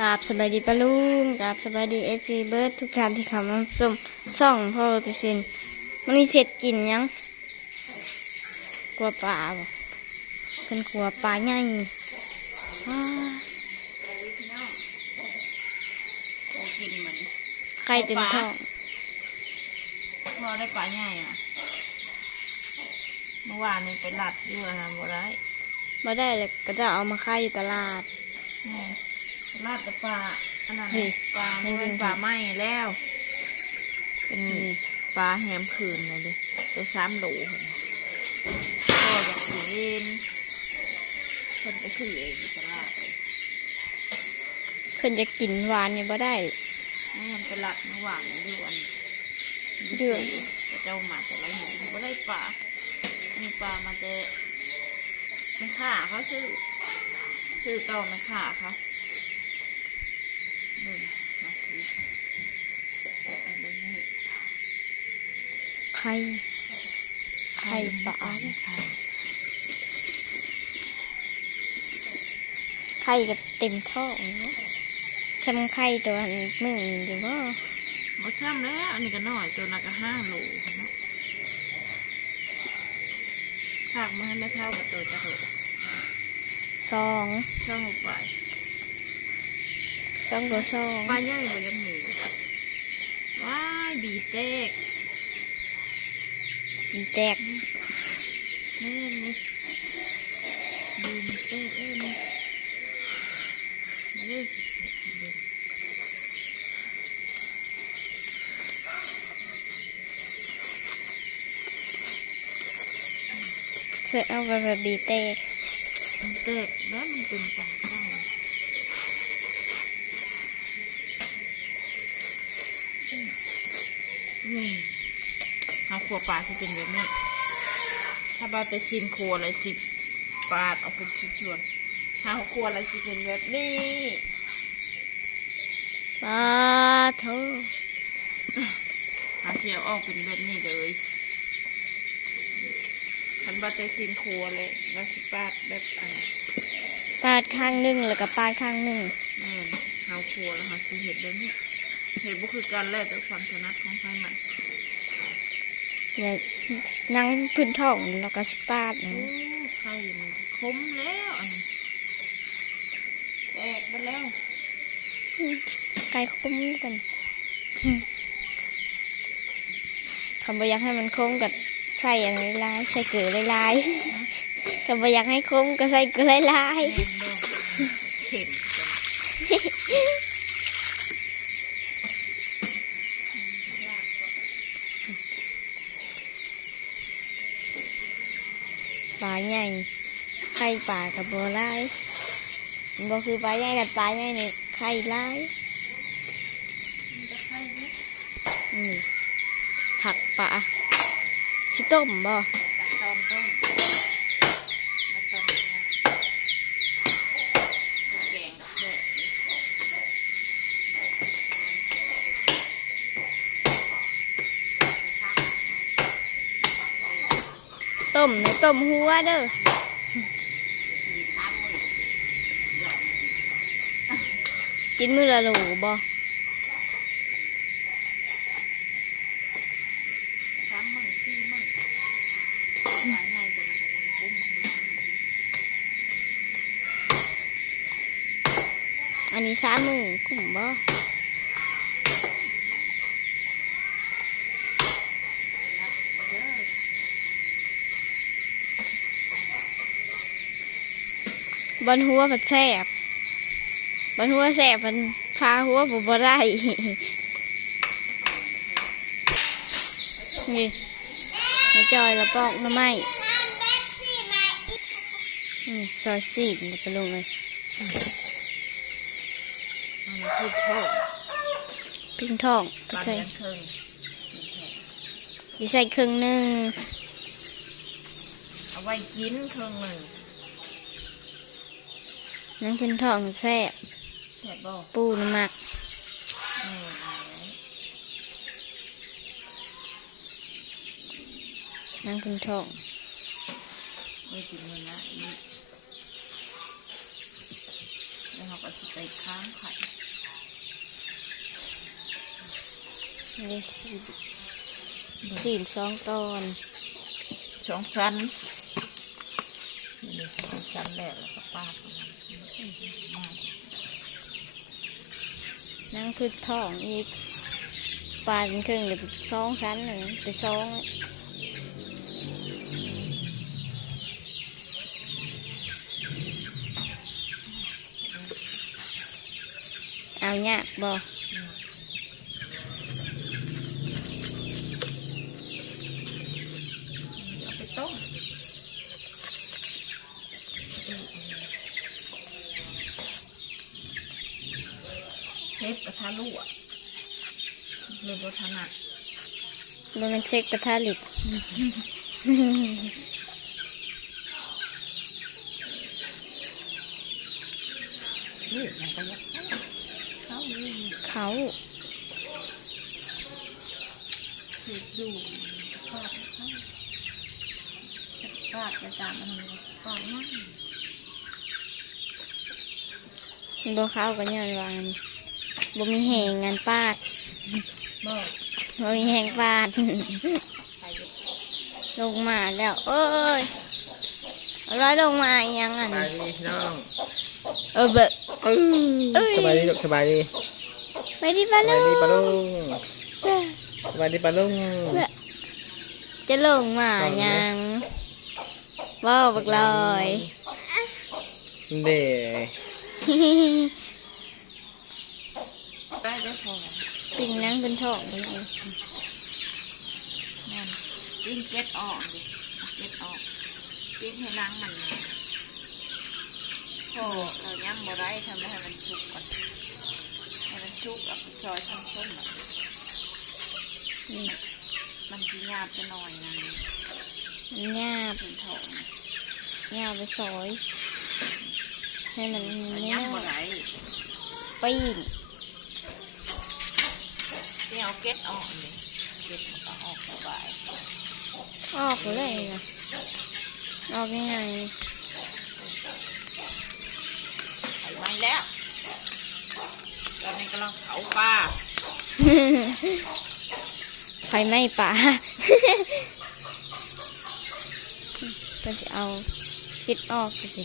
กราบสบายดีปะลุงกราบสบายดีเอฟซีเบิร์ดทุกท่านที่เข้ามาชมช่องพ่อติชินมันนี่เสร็จกินยังกลัวปลาบ่เป็นกลัวปลาใหญ่อ้าโอ้กินเหมือนไข่เต็มท้องพอได้ปลาใหญ่อะเมื่อวานนี้ไปหลัดอยู่นะบ่ได้มาได้เลยก็จะเอามาขายอยู่ตลาดแม่ ลาดแต่ปลาอันนั้นเฮ้ยปลาไม่ไม่เป็เป็นนปลาไหม้แล้ว เป็นนี่ปลาแฮมคืนเลยดิตัวสามโหลพุ่นน่ะพ่ออยากกินคนไปซื้อเองอยู่ตลาดเลยเพิ่นจะกินหวานเนี่ยบ่ได้ แม่นไปหลัดเมื่อวานนี้ด้วยเดือน แต่เจ้ามาแต่ละหมูบ่ได้ปลามีปลามาแต่ไม่ค่าเขาซื้อซื้อต่อไม่ค่าเขาหนึ่งมาซื้อเสร็จอันนี้ ไข่ไข่ปลาไข่ไข่ก็เต็มท้องเนาะช้ำไข่ตัวมึงอยู่บ่บ่ซ้ำแล้วอันนี้ก็น้อยตัวนักก็ห้าโลเนาะฝากมาให้แม่เท่ากับตัวจะเหอะสองช่องลงไปสองตัวสองปลาใหญ่บ่ยังมีว้ายบีเต็ก มีแตกแม่นี่บีมเต็กเอ้ยนี่เลือกสิเด็กเสร็จเอาไปแบบบีแตกเต็กแล้วมันเป็นปลาข้าวนี่ เอาขัวปลาที่เป็นแบบนี้ ถ้าบาแต่ชินครัวอะไรสิบบาทเอาคุณชิชวนถ้าครัวอะไรสิเป็นแบบนี้ปลาโถหาเสียวออกเป็นแบบนี้เลยทันบาแต่ชินครัวเลยแล้วสิบบาทแบบอันปลาดข้างหนึ่งแล้วก็ปลาดข้างหนึ่งแม่นเฮาครัวแล้วหาสิเห็ดแบบนี้เห็ดบุคือการแลกด้วยความถนัดของใครมัน แล้วนั่งพื้นท้องแล้วก็สปาดนะโอ้ไข่มันก็คมแล้วอันนี้แตกไปแล้ว ไก่คุ้มกันคำบอยากให้มันคมกับใส่อะไรลายๆใส่เกลือลายๆคำบอยากให้คมก็ใส่เกลือลายแม่นเด้อเข็มจัง ๆปลา ใหญ่ไข่ปลากับบัวลายบ่คือปลาใหญ่กับปลาใหญ่นี่ไข่ลายนี่ผักปลาชิต้มบ่ ตักตอนต้มตักตอนนะแกงแซ่บ ต้ มในต้มหัวเด้อกินมือละโหลบ่สามมือสี่มื้อปลาใหญ่ตัวมันก็ยังกุ้มอันนี้สามมือกุ้มบ่ บนหัวผัดแสบบนหัวแสบมันพาหัวผมบ่ได้นี่มาจอยแล้วปอกหน้ำไม้นี่ซอยสีดนี่ไปลงเลยมันคือทอดปิ้งทองปลาใส่ยันครึ่งดีใส่ครึ่งหนึ่งเอาไว้กินครึ่งหนึ่ง นังปิ้งทองแซ่บแซ่บบ่ปูนหมักเออเอาไว้นังปิ้งทองไว้กินมันละอีกแล้วเราก็สิไปค้างไข่นี่สี่สี่สองตอนสองชั้นนี่สอง ชั้นแรกแล้วก็ปาดนั่งคือท้องอีกปลาเป็นครึ่งหรือสองชั้นหนึ่งเป็นสองเอาเนี่ยบอเอาไปต้มเชฟกระ ทะลวกเลยบถนัดมันเป็นเช็คกระทะเหล็ก นี่มันก็ยักเข้าเข้าเลยเขาคือดูฟาดเข้าฟาดไปตามมันฟาดมาก บ่เข้ากันย้อนวาอัน บ่มีแหงงานปาดบอกบ่มีแหงปาดใครจะลงมาแล้วเอ้ยเอาร้อยลงมาอีกยังอันสบายดีพี่น้องเออเบะเอ้ยสบายดีลูกสบายดีไปดิปลาสลุบายดีปลาลุงงสบายดีปลาลุงจะลงมายังว้าวบักลอยเด้ ได้ได้พอปิงนั่งเป็นท้องไปเลยนั่นวิ่งเก็ตออกดิเก็ตออกเก็ตให้ล้างมันเนี่ยโอ้เราย่ำบ่ได้ทำให้มันสุกก่อนให้มันสุกเอาไปซอยส้มๆอะนี่มันสิหยาบจะหน่อยนะมันหยาบเป็นทองหยาบไปซอย ให้มันมันไม่ย่ำบ่ได้ได้ ปีนที่เอาเก็ตออกเลยเก็ตมันก็ออกสบายออกเลยนะออกยังไงไข่ไหม้แล้วตอนนี้กำลังเผาปลาไฟไหม้ป่าก็จะเอาคิดออกสิ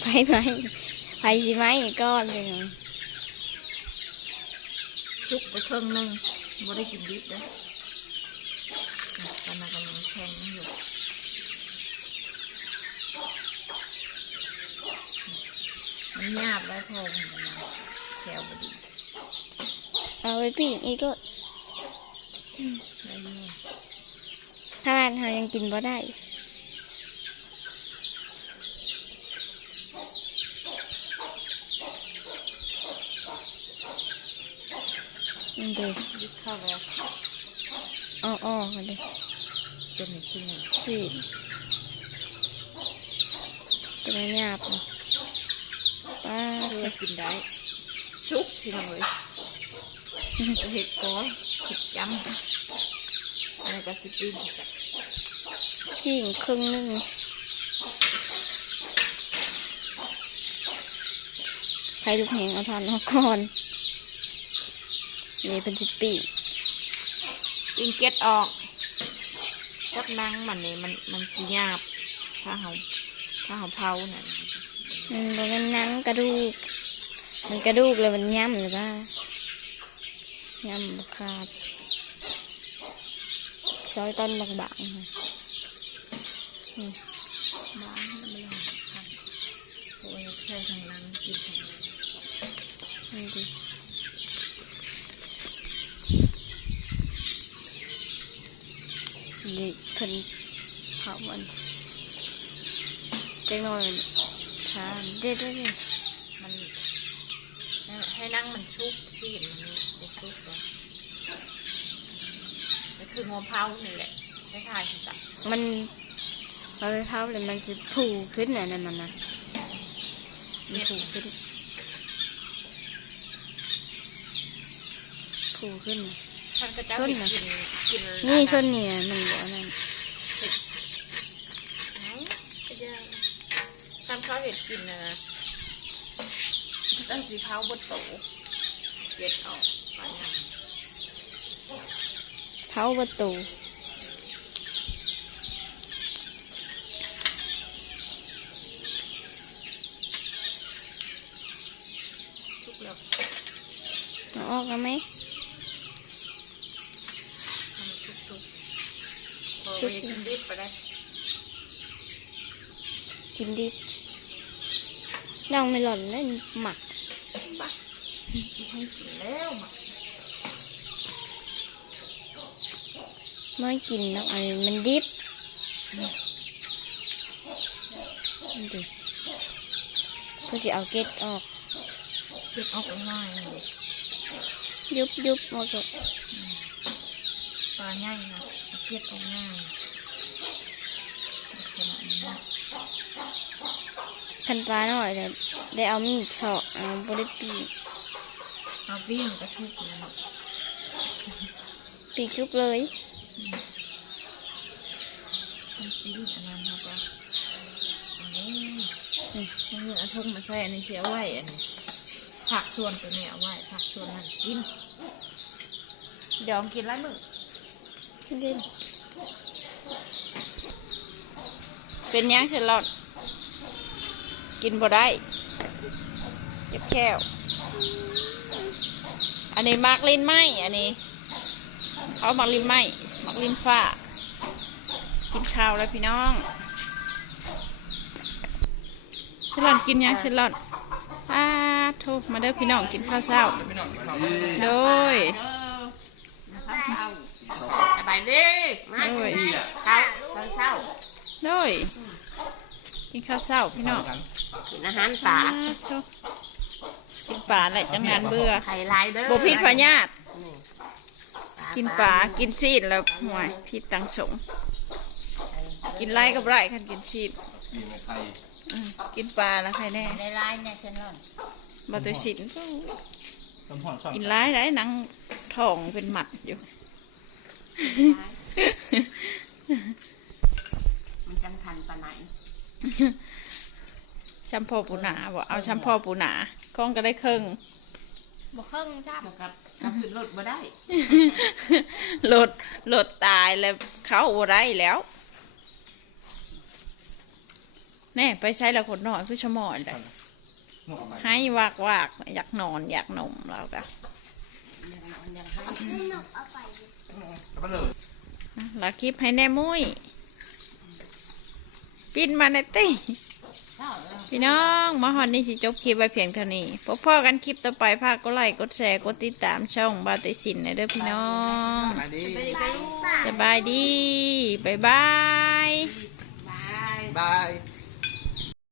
ไฟไหม้ไฟสิไหม้ก้อนเลยนะ สุกไปครึ่งหนึงบ่ได้กินดิบเลยตอนนั้นกำลังแข็งอยู่มันหยาบแล้วพอมันกำลังแถวบดีเอาไปปีกอีกก็ได้อยินขนาดเรายังกินบ่ได้ นี่เด็กยึดเข้าแล้วอ้ออ้อกันเลยเป็นอีกทีหนึ่งสิตัวหยาบเลยป้าเพื่เถออะกินได้ซุปพี่น้องเลยเห็ดก้อยเห็ดยำอันนี้ก็สิปีนพี่งครึ่งหนึงใครลูกแหงเอาทานออกก่อน นี่เป็นสิบปีปีนเก็ดออกกัดนังมันนี่มันมันสีหยาบถ้าเขาถ้าเขาเผาเนี่ยมันบ่แมันหนังกระดูก มันกระดูกเลยมันย่ำเลยป่ะย่ำบขาดซอยต้นบางๆค่ะอืมบ้านมันไม่ลองทำโอ้ยใช่ทางนั้นกินทางนั้นนี่ดิ นี่เพิ่นเผามันเจ๊งน้อยทานเด็ดเด็ดเด็ดมันให้นั่งมันชุบซีนมันจะชุบเลยนี่คืองัวเผานี่แหละไม่ทายจ้ะมันพอไปเผาเลยมันสิผูขึ้นน่ะนั่นมันนะมันผูขึ้นผูขึ้นน่ะ ท่านก็จะส้ไปนน่ะกินกินนี่อัส้นนี่น่ะมันเหลือนั่นเอ้าก็จะท่านเขาเห็ดกินนะตั้งสีขาวบนโตะเก็ดออกปลายังเผาประตูทุกแล้วเอาออกแล้วไหม ทำชุบชุบพอ ชุบไปกินดิบไปได้กินดิบน้องไม่หล่อนเล่นหมักปะให้กินแล้วมาไม่กินน้องอันนี้มันดิบนี่ดิก็จะเอาเกล็ดออกเก็บออกง่ายๆเลยยุบยุบออกก็ ปลาง่ายนะเก็บออกง่ายขนาดนี้นะคันปลาหน่อยเดี๋ยวได้เอามีดเฉาะเอาบริปีเอาวิ่งกระชุบเลยเนาะปีกจุบเลยมันปิ้งอันนั้นเขาก็เอาเลยนี่นี่เอาทุ่งมาใส่อันนี้เสียไว้อันนี้ผักส่วนตัวนี้เอาไว้ผักส่วนนั้นกินเดี๋ยวเอากินไรมึงเด่นเป็นยังเชลลอดกินบ่ได้เจ็บแค้ว อันนี้มักลิ้นไหมอันนี้เขามักลิ้นไหมมักลิ้นฟ้า กินข้าวแล้วพี่น้องเชลลอนกินยังเชลลอนอ้าโทษมาเด้อพี่น้องกินข้าวเช้า โดย สบายดีมาโดยเช้าตอนเช้าโดยกินข้าวเช้าพี่น้องกินอาหารป่าอ้โทษกินป่าแหละจังงานเบื่อไข่ลายเด้อบ่พิษพญาตินี่กินปลากินซีดแล้วห่วยพิษตังสงกินไรกับไรคันกินซีดอืมกินปลาแล้วใครแน่ในลายเนี่ยฉันนอนบาตัวสินสมพรสอนกินไรได้หนังทองเป็นหมัดอยู่ มันจังทันปานไหนชัมพอปูหนาบอกเอาชัมพอปูหนาก้องก็ได้ครึ่งบอกเครื่องจ้าบอกกับกับขึ้นรถบ่ได้รถรถตายแล้วเขาโอไรแล้ว แน่ไปใช้แล้วคนนอนคือชะมอนเลยให้วากวากอยากนอนอยากนมเราก็ ยังนอนยัก็เลยลาคลิปให้แน่มุ้ยปินมาในตี้เช้พี่น้องมาฮอนนี่สิจบคลิปไว้เพียงเท่านี้พบพ่อกันคลิปต่อไปพากกดไลค์กดแชร์กดติดตามช่องบาติสินในเด้อพี่น้อง มาดีสบายดี บ๊ายบาย บาย บาย